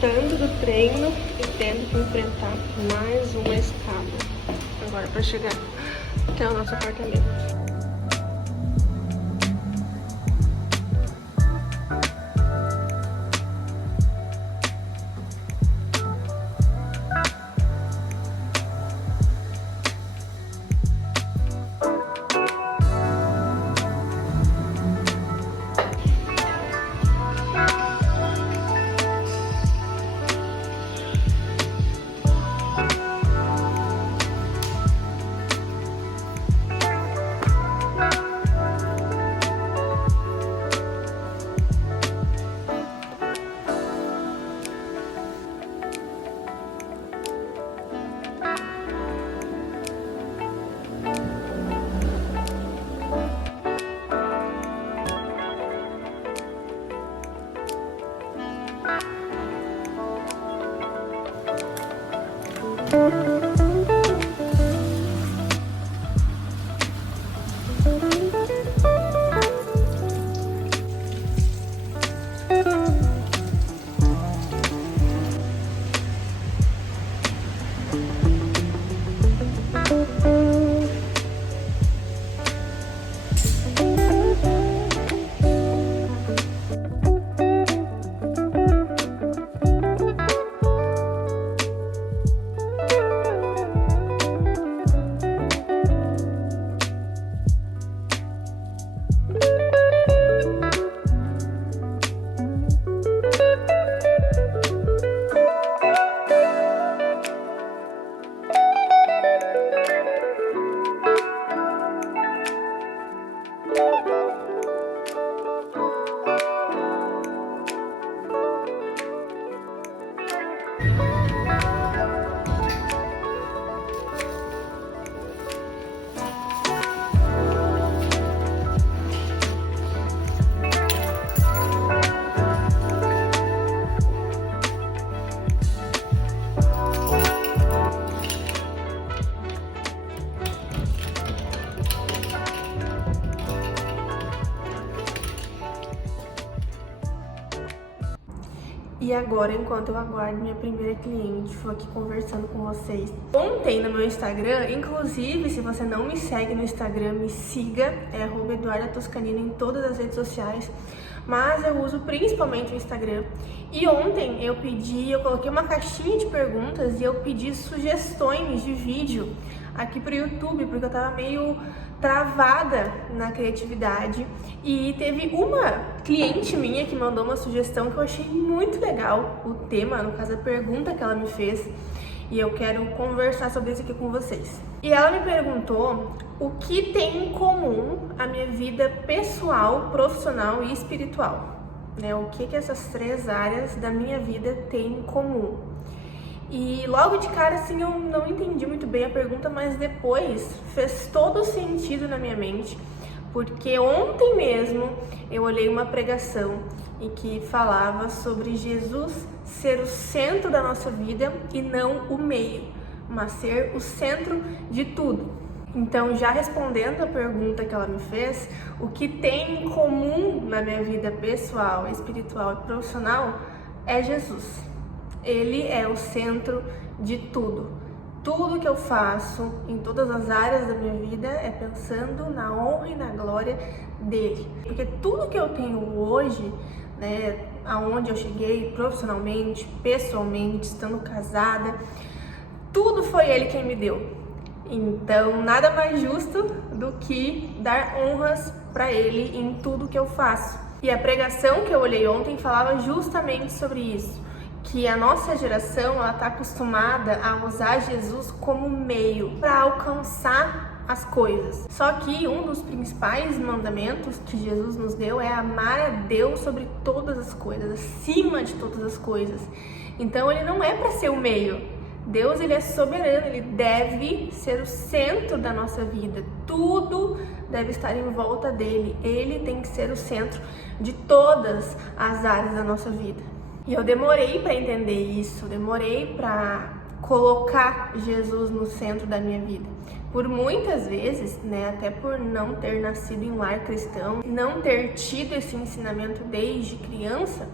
voltando do treino e tendo que enfrentar mais uma escada agora para chegar até o nosso apartamento. E agora, enquanto eu aguardo minha primeira cliente, vou aqui conversando com vocês. Ontem no meu Instagram, inclusive, se você não me segue no Instagram, me siga, é @EduardaToscanini em todas as redes sociais, mas eu uso principalmente o Instagram. E ontem eu coloquei uma caixinha de perguntas e eu pedi sugestões de vídeo aqui pro YouTube, porque eu tava meio travada na criatividade, e teve uma cliente minha que mandou uma sugestão que eu achei muito legal, o tema, no caso a pergunta que ela me fez, e eu quero conversar sobre isso aqui com vocês. E ela me perguntou o que tem em comum a minha vida pessoal, profissional e espiritual, né? O que essas três áreas da minha vida têm em comum. E logo de cara, assim, eu não entendi muito bem a pergunta, mas depois fez todo sentido na minha mente, porque ontem mesmo eu olhei uma pregação em que falava sobre Jesus ser o centro da nossa vida e não o meio, mas ser o centro de tudo. Então, já respondendo a pergunta que ela me fez, o que tem em comum na minha vida pessoal, espiritual e profissional é Jesus. Ele é o centro de tudo. Tudo que eu faço em todas as áreas da minha vida é pensando na honra e na glória dele. Porque tudo que eu tenho hoje, né, aonde eu cheguei profissionalmente, pessoalmente, estando casada, tudo foi ele quem me deu. Então, nada mais justo do que dar honras para ele em tudo que eu faço. E a pregação que eu olhei ontem falava justamente sobre isso, que a nossa geração ela está acostumada a usar Jesus como meio para alcançar as coisas. Só que um dos principais mandamentos que Jesus nos deu é amar a Deus sobre todas as coisas, acima de todas as coisas. Então ele não é para ser o meio. Deus, ele é soberano, ele deve ser o centro da nossa vida. Tudo deve estar em volta dele. Ele tem que ser o centro de todas as áreas da nossa vida. E eu demorei para entender isso, demorei para colocar Jesus no centro da minha vida. Por muitas vezes, né, até por não ter nascido em lar cristão, não ter tido esse ensinamento desde criança,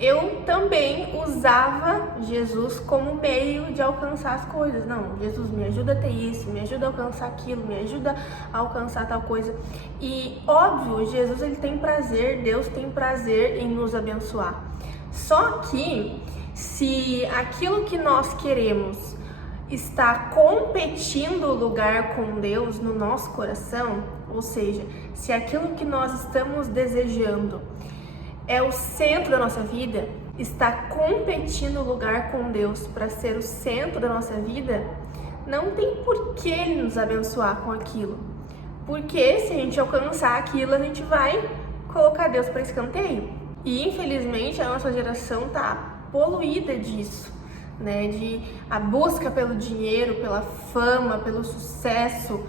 eu também usava Jesus como meio de alcançar as coisas. Não, Jesus, me ajuda a ter isso, me ajuda a alcançar aquilo, me ajuda a alcançar tal coisa. E óbvio, Jesus ele tem prazer, Deus tem prazer em nos abençoar. Só que se aquilo que nós queremos está competindo lugar com Deus no nosso coração, ou seja, se aquilo que nós estamos desejando é o centro da nossa vida, está competindo lugar com Deus para ser o centro da nossa vida, não tem por que Ele nos abençoar com aquilo. Porque se a gente alcançar aquilo, a gente vai colocar Deus para escanteio. E infelizmente a nossa geração está poluída disso, né? De a busca pelo dinheiro, pela fama, pelo sucesso,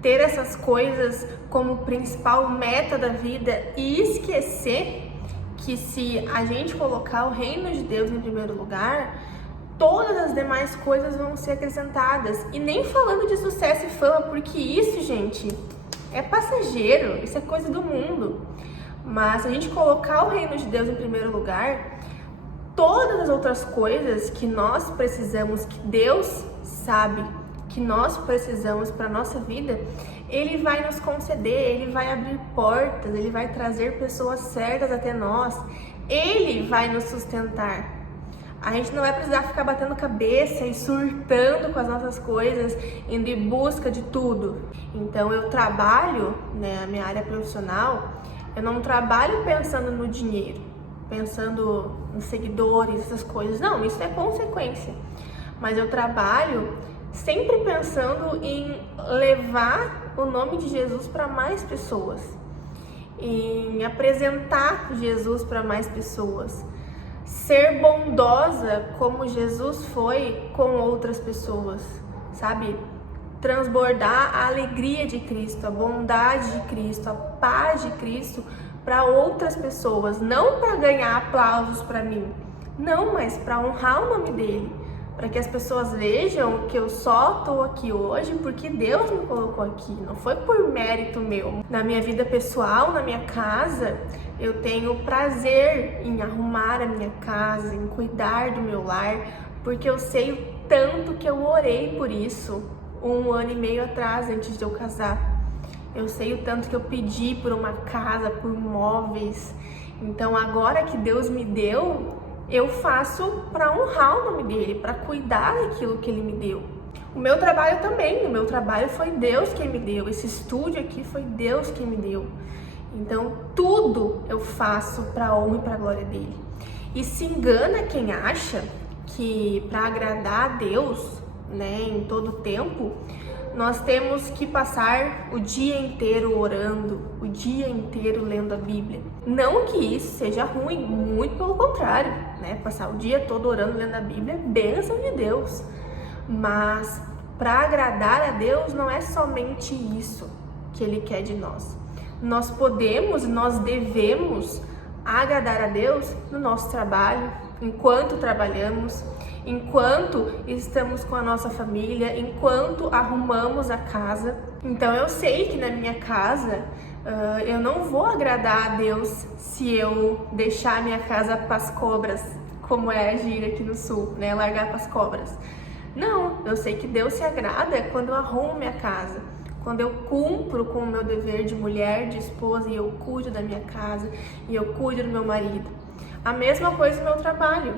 ter essas coisas como principal meta da vida e esquecer que se a gente colocar o reino de Deus em primeiro lugar, todas as demais coisas vão ser acrescentadas. E nem falando de sucesso e fama, porque isso, gente, é passageiro, isso é coisa do mundo. Mas se a gente colocar o reino de Deus em primeiro lugar, todas as outras coisas que nós precisamos, que Deus sabe que nós precisamos para a nossa vida, Ele vai nos conceder, Ele vai abrir portas, Ele vai trazer pessoas certas até nós, Ele vai nos sustentar. A gente não vai precisar ficar batendo cabeça e surtando com as nossas coisas, indo em busca de tudo. Então eu trabalho, né, a minha área profissional, eu não trabalho pensando no dinheiro, pensando em seguidores, essas coisas. Não, isso é consequência. Mas eu trabalho sempre pensando em levar o nome de Jesus para mais pessoas, em apresentar Jesus para mais pessoas, ser bondosa como Jesus foi com outras pessoas, sabe? Transbordar a alegria de Cristo, a bondade de Cristo, a paz de Cristo para outras pessoas, não para ganhar aplausos para mim, não, mas para honrar o nome dele, para que as pessoas vejam que eu só estou aqui hoje porque Deus me colocou aqui, não foi por mérito meu. Na minha vida pessoal, na minha casa, eu tenho prazer em arrumar a minha casa, em cuidar do meu lar, porque eu sei o tanto que eu orei por isso 1 ano e meio atrás, antes de eu casar. Eu sei o tanto que eu pedi por uma casa, por móveis. Então agora que Deus me deu, eu faço para honrar o nome dele, para cuidar daquilo que ele me deu. O meu trabalho também, o meu trabalho foi Deus quem me deu, esse estúdio aqui foi Deus quem me deu. Então tudo eu faço para a honra e para a glória dele. E se engana quem acha que para agradar a Deus, né, em todo tempo, nós temos que passar o dia inteiro orando, o dia inteiro lendo a Bíblia. Não que isso seja ruim, muito pelo contrário, né? Passar o dia todo orando, lendo a Bíblia é bênção de Deus. Mas para agradar a Deus não é somente isso que Ele quer de nós. Nós podemos e nós devemos agradar a Deus no nosso trabalho, enquanto trabalhamos, enquanto estamos com a nossa família, enquanto arrumamos a casa. Então eu sei que na minha casa eu não vou agradar a Deus se eu deixar a minha casa para as cobras, como é a gíria aqui no sul, né? Largar para as cobras. Não, eu sei que Deus se agrada quando eu arrumo minha casa, quando eu cumpro com o meu dever de mulher, de esposa, e eu cuido da minha casa, e eu cuido do meu marido. A mesma coisa no meu trabalho.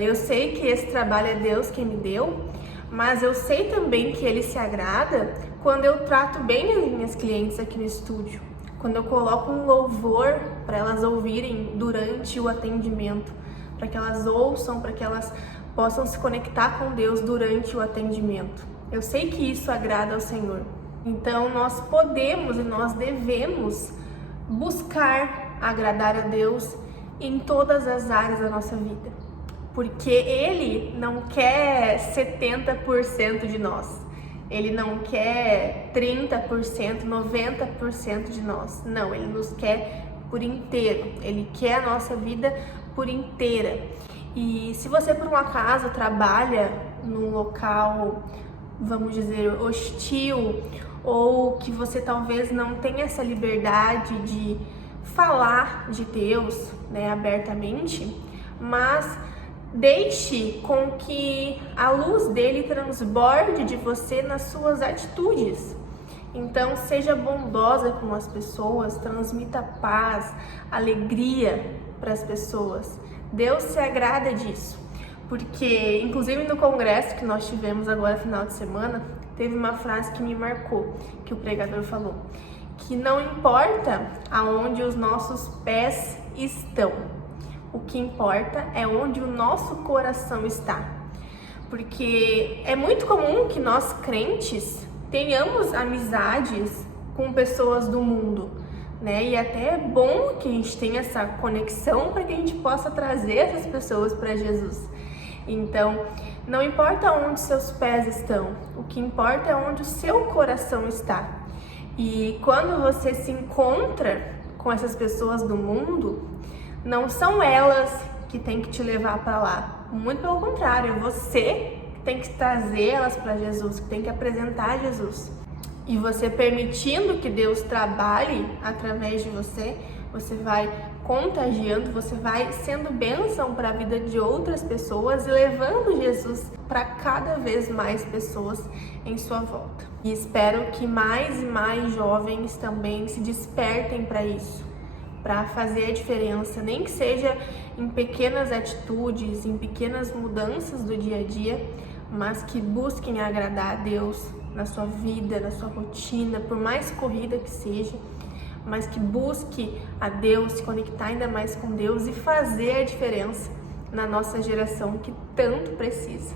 Eu sei que esse trabalho é Deus quem me deu, mas eu sei também que Ele se agrada quando eu trato bem as minhas clientes aqui no estúdio, quando eu coloco um louvor para elas ouvirem durante o atendimento, para que elas ouçam, para que elas possam se conectar com Deus durante o atendimento. Eu sei que isso agrada ao Senhor. Então nós podemos e nós devemos buscar agradar a Deus em todas as áreas da nossa vida, porque Ele não quer 70% de nós, Ele não quer 30%, 90% de nós, não, Ele nos quer por inteiro, Ele quer a nossa vida por inteira. E se você por um acaso trabalha num local, vamos dizer, hostil, ou que você talvez não tenha essa liberdade de falar de Deus, né, abertamente, mas deixe com que a luz dele transborde de você nas suas atitudes. Então, seja bondosa com as pessoas, transmita paz, alegria para as pessoas. Deus se agrada disso, porque, inclusive no congresso que nós tivemos agora, final de semana, teve uma frase que me marcou, que o pregador falou, que não importa aonde os nossos pés estão, o que importa é onde o nosso coração está. Porque é muito comum que nós crentes tenhamos amizades com pessoas do mundo, né? E até é bom que a gente tenha essa conexão para que a gente possa trazer essas pessoas para Jesus. Então, não importa onde seus pés estão, o que importa é onde o seu coração está. E quando você se encontra com essas pessoas do mundo, não são elas que têm que te levar para lá. Muito pelo contrário, é você que tem que trazer elas para Jesus, que tem que apresentar Jesus. E você permitindo que Deus trabalhe através de você, você vai contagiando, você vai sendo bênção para a vida de outras pessoas e levando Jesus para cada vez mais pessoas em sua volta. E espero que mais e mais jovens também se despertem para isso, para fazer a diferença, nem que seja em pequenas atitudes, em pequenas mudanças do dia a dia, mas que busquem agradar a Deus na sua vida, na sua rotina, por mais corrida que seja, mas que busque a Deus, se conectar ainda mais com Deus e fazer a diferença na nossa geração que tanto precisa.